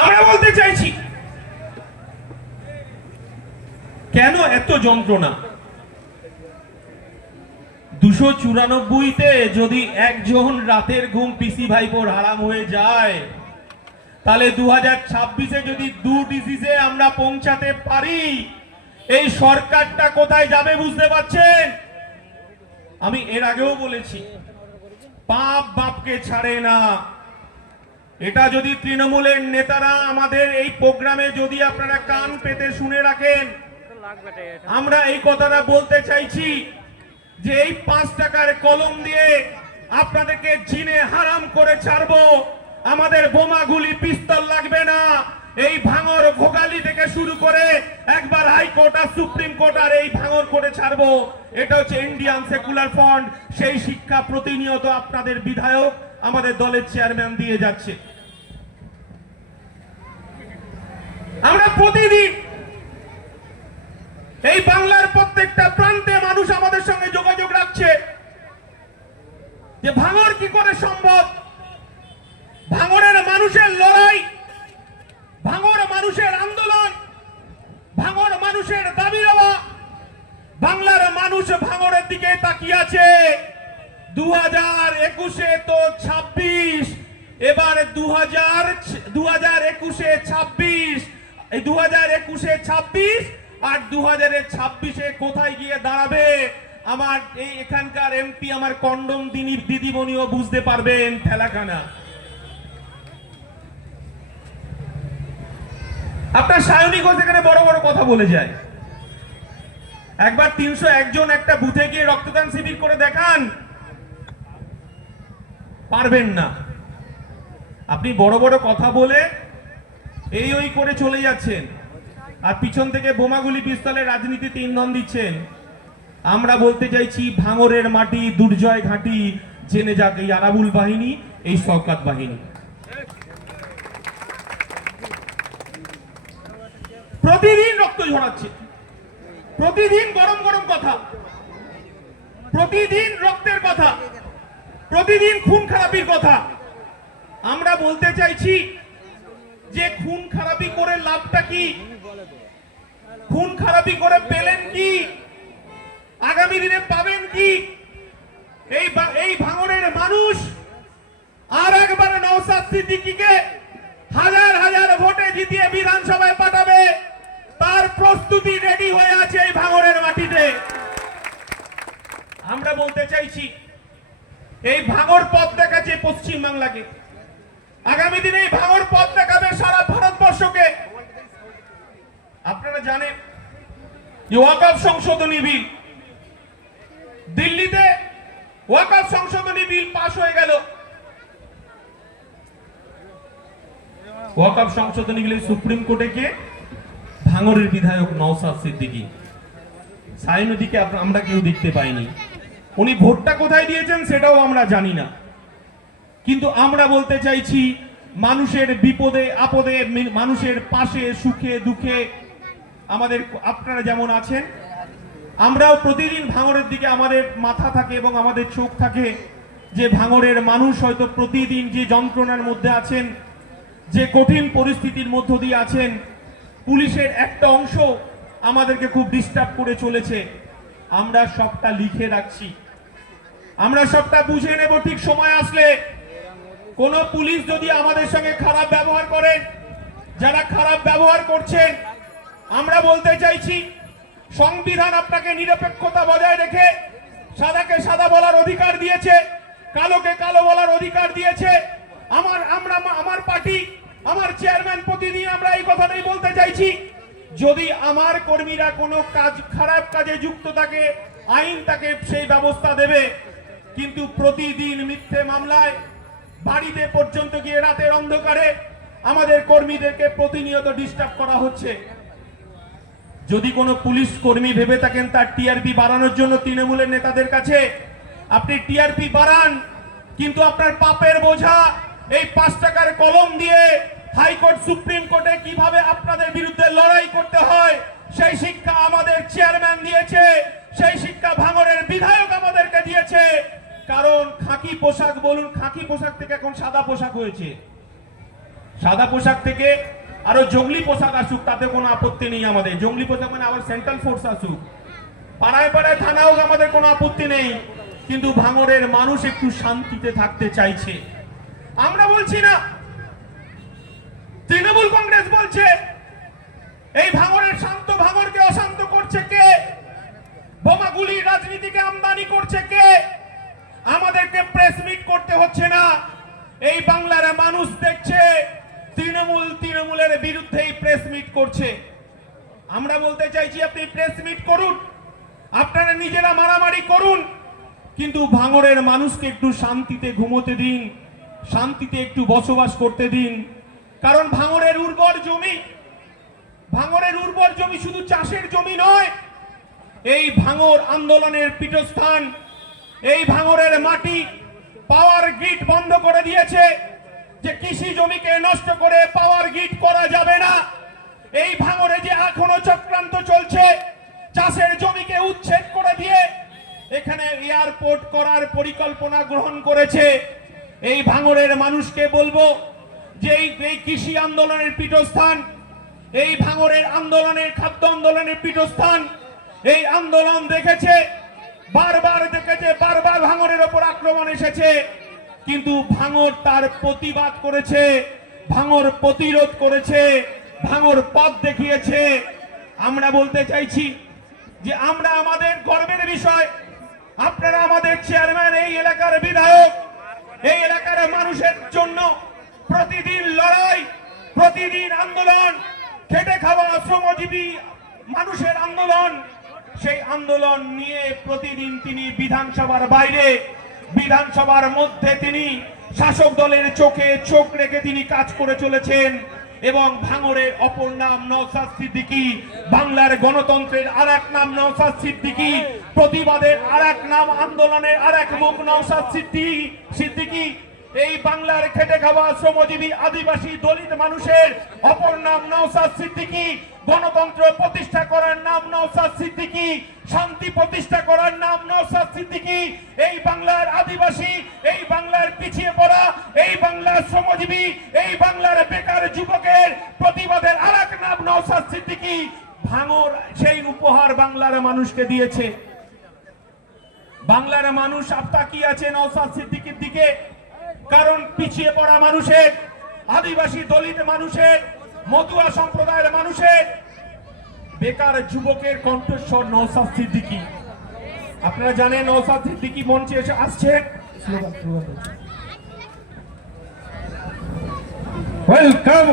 আমরা বলতে চাইছি, কেন এত যন্ত্রণা? দুশো চুরানব্বইতে যদি একজন রাতের ঘুম পিসি ভাইপোর হারাম হয়ে যায়, তাহলে দু হাজার ছাব্বিশে যদি দু ডিসিসে আমরা পৌঁছাতে পারি, এই সরকারটা কোথায় যাবে বুঝতে পারছেন? আমি এর আগেও বলেছি, পাপ বাপকে ছাড়ে না। এটা যদি তৃণমূলের নেতারা আমাদের এই প্রোগ্রামে যদি আপনারা কান পেতে শুনে রাখেন, আমরা এই কথাটা বলতে চাইছি যে এই পাঁচ টাকার কলম দিয়ে আপনাদেরকে জিনে হারাম করে ছাড়বো। আমাদের বোমাগুলি পিস্তল লাগবে না। এই ভাঙর ভোগালি থেকে শুরু করে একবার হাইকোর্ট আর সুপ্রিম কোর্ট আর এই ভাঙর করে ছাড়বো। এটা হচ্ছে ইন্ডিয়ান সেকুলার ফ্রন্ট। সেই শিক্ষা প্রতিনিয়ত আপনাদের বিধায়ক আমাদের দলের চেয়ারম্যান দিয়ে যাচ্ছে আমরা প্রতিদিন এই বাংলার প্রত্যেকটা প্রান্তে মানুষ আমাদের সঙ্গে যোগাযোগ রাখছে যে ভাঙর কি করে সম্ভব? ভাঙরের মানুষের লড়াই, ভাঙর মানুষের আন্দোলন, ভাঙর মানুষের দাবি দেওয়া, বাংলার মানুষ ভাঙরের দিকে তাকিয়ে আছে। দু হাজার একুশে তো ছাব্বিশ, এবার দু হাজার দু হাজার একুশে ছাব্বিশ এই দু হাজার একুশে ছাব্বিশ আর দু হাজারের ছাব্বিশে কোথায় গিয়ে দাঁড়াবে? আমার এই এখানকার এমপি, আমার কন্ডম দিনী দিদিমণিও বুঝতে পারবেন ঠেলাখানা। আপনার সায়নী ঘোষ এখানে বড় বড় কথা বলে যায়। একবার তিনশো একজন একটা বুথে গিয়ে রক্তদান শিবির করে দেখান। পারবেন না। আপনি বড় বড় কথা বলে এই ওই করে চলে যাচ্ছেন। আর পিছন থেকে বোমাগুলি পিস্তলের রাজনীতিতে ইন্ধন দিচ্ছেন। আমরা বলতে চাইছি, ভাঙরের মাটি, দুর্জয় ঘাঁটি, জেনে যাক এই আরাবুল বাহিনী, এই সরকার বাহিনী। প্রতিদিন রক্ত ঝরাচ্ছে। প্রতিদিন গরম গরম কথা। প্রতিদিন রক্তের কথা। প্রতিদিন খুন খারাপির কথা। আমরা বলতে চাইছি যে খুন খারাপি করে লাভটা কি? খুন খারাপি করে পেলেন কি? আগামী দিনে পাবেন কি? এই এই ভাঙনের মানুষ আর একবার নওসাদ সিদ্দিকীকে হাজার হাজার ভোটে জিতিয়ে বিধানসভায় পাঠাবে। তার প্রস্তুতি রেডি হয়ে আছে এই ভাঙনের মাটিতে। আমরা বলতে চাইছি, এই ভাঙর পথ দেখাচ্ছে পশ্চিম বাংলাকে আগামী দিনে এই ভাঙর পথ দেখাবে সারা ভারতবর্ষকে আপনারা জানেন ওয়াকফ সংশোধনী বিল। দিল্লিতে ওয়াকফ সংশোধনী বিল পাশ হয়ে গেল। ওয়াকফ সংশোধনী বিলে সুপ্রিম কোর্টে ভাঙরের বিধায়ক নওসাদ সিদ্দিকী। সায়নদীকে আমরা কেউ দেখতে পাইনি। উনি ভোটটা কোথায় দিয়েছেন সেটাও আমরা জানি না। কিন্তু আমরা বলতে চাইছি, মানুষের বিপদে, আপদে মানুষের পাশে, সুখে, দুঃখে আমাদের আপনারা যেমন আছেন, আমরাও প্রতিদিন ভাঙরের দিকে আমাদের মাথা থাকে এবং আমাদের চোখ থাকে যে ভাঙরের মানুষ হয়তো প্রতিদিন যে যন্ত্রণার মধ্যে আছেন, যে কঠিন পরিস্থিতির মধ্য দিয়ে আছেন, পুলিশের একটা অংশ আমাদেরকে খুব ডিস্টার্ব করে চলেছে। আমরা সবটা লিখে রাখছি। আমরা সবটা বুঝে নেব, ঠিক সময় আসলে। কোন পুলিশ যদি আমাদের সঙ্গে খারাপ ব্যবহার করেন যারা খারাপ ব্যবহার করছেন আমরা বলতে চাইছি, সংবিধান আপনাকে নিরপেক্ষতা বজায় রেখে সাদাকে সাদা বলার অধিকার দিয়েছে, কালোকে কালো বলার অধিকার দিয়েছে। আমার, আমরা, আমার পার্টি, আমার চেয়ারম্যান প্রতিদিন আমরা এই কথাটাই বলতে চাইছি, যদি আমার কর্মীরা কোনো কাজ, খারাপ কাজে যুক্ত থাকে, আইন তাকে সেই ব্যবস্থা দেবে, কিন্তু প্রতিদিন মিথ্যে মামলায় বাড়িতে পর্যন্ত গিয়ে রাতের অন্ধকারে আমাদের কর্মীদেরকে প্রতিনিয়ত ডিস্টার্ব করা হচ্ছে। যদি কোনো পুলিশ কর্মী ভেবে থাকেন তার টিআরপি বাড়ানোর জন্য তৃণমূলের নেতাদের কাছে, আপনি টিআরপি বাড়ান, কিন্তু আপনার পাপের বোঝা এই পাঁচ টাকার কলম দিয়ে হাইকোর্ট, সুপ্রিম কোর্টে কীভাবে আপনাদের বিরুদ্ধে লড়াই করতে হয়, সেই শিক্ষা আমাদের চেয়ারম্যান দিয়েছে, সেই শিক্ষা ভাঙরের বিধায়ক আমাদেরকে দিয়েছে। কারণ খাকি পোশাক, বলুন, খাকি পোশাক থেকে এখন সাদা পোশাক হয়েছে। সাদা পোশাক থেকে আরও জঙ্গলি পোশাক আসুক, তাতে কোনো আপত্তি নেই আমাদের। জঙ্গলি পোশাক মানে আবার সেন্ট্রাল ফোর্স আসুক। পাড়ায় পাড়ায় থানা হোক আমাদের কোনো আপত্তি নেই। কিন্তু ভাঙড়ের মানুষ একটু শান্তিতে থাকতে চাইছে। আমরা বলছি না, তৃণমূল কংগ্রেস বলছে, এই ভাঙরের শান্ত ভাঙরকে অশান্ত করছে কে? বোমাগুলি রাজনীতিকে আমদানি করছে কে? আমাদেরকে প্রেস মিট করতে হচ্ছে না। এই বাংলার মানুষ দেখছে তৃণমূল তৃণমূলের বিরুদ্ধেই প্রেস মিট করছে। আমরা বলতে চাইছি, আপনি প্রেস মিট করুন। আপনারা নিজেরা মারামারি করুন। কিন্তু ভাঙরের মানুষকে একটু শান্তিতে ঘুমোতে দিন, শান্তিতে একটু বসবাস করতে দিন। কারণ ভাঙরের উর্বর জমি, ভাঙরের উর্বর জমি শুধু চাষের জমি নয়, এই ভাঙর আন্দোলনের পীঠস্থান, এই ভাঙরের মাটি পাওয়ার গ্রিড বন্ধ করে দিয়েছে। যে কৃষি জমিকে নষ্ট করে পাওয়ার গিট করা যাবে না। এই ভাঙরে যে এখনও চক্রান্ত চলছে, চাষের জমিকে উচ্ছেদ করে দিয়ে এখানে এয়ারপোর্ট করার পরিকল্পনা গ্রহণ করেছে। এই ভাঙরের মানুষকে বলব যে এই কৃষি আন্দোলনের পীঠস্থান, এই ভাঙরের আন্দোলনের খাদ্য আন্দোলনের পীঠস্থান, এই আন্দোলন দেখেছে, বারবার দেখেছে, বারবার ভাঙরের ওপর আক্রমণ এসেছে। কিন্তু ভাঙড় তার প্রতিবাদ করেছে ভাঙড় প্রতিরোধ করেছে ভাঙড় পথ দেখিয়েছে। আমরা বলতে চাইছি যে আমরা আমাদের গর্বের বিষয়, আপনারা আমাদের চেয়ারম্যান, এই এলাকার বিধায়ক, এই এলাকার মানুষের জন্য প্রতিদিন লড়াই, প্রতিদিন আন্দোলন, খেটে খাওয়া শ্রমজীবী মানুষের আন্দোলন, সেই আন্দোলন নিয়ে প্রতিদিন তিনি বিধানসভার বাইরে বিধানসভার মধ্যে তিনি শাসক দলের চোখে চোখ রেখে তিনি কাজ করে চলেছেন এবং ভাঙড়ের অপর নাম নওসাদ সিদ্দিকী, বাংলার গণতন্ত্রের আর এক নাম নওসাদ সিদ্দিকী, প্রতিবাদের আর এক নাম আন্দোলনের আর এক মুখ নওসাদ সিদ্দিকী এই বাংলার খেটে খাওয়া শ্রমজীবী আদিবাসী দলিত মানুষের অপর নাম নওসাদ সিদ্দিকী, গণতন্ত্র প্রতিষ্ঠা করার নাম নওসাদ সিদ্দিকী শান্তি প্রতিষ্ঠা করার নাম নওসাদ সিদ্দিকী। এই বাংলার আদিবাসী, এই বাংলার পিছিয়ে পড়া, এই বাংলার শ্রমজীবী, এই বাংলার বেকার যুবকের প্রতিবাদের আর এক নাম নওসাদ সিদ্দিকী। ভাঙর সেই উপহার বাংলার মানুষকে দিয়েছে। বাংলার মানুষ আপতা কি আছে নওসাদ সিদ্দিকীর দিকে? কারণ পিছিয়ে পড়া মানুষের, আদিবাসী দলিত মানুষের, মতুয়া সম্প্রদায়ের মানুষের বেকার যুবকের কণ্ঠস্বর নওসাদ সিদ্দিকি। আপনারা জানেন নওসাদ সিদ্দিকি মঞ্চে এসে আসছে। ওয়েলকাম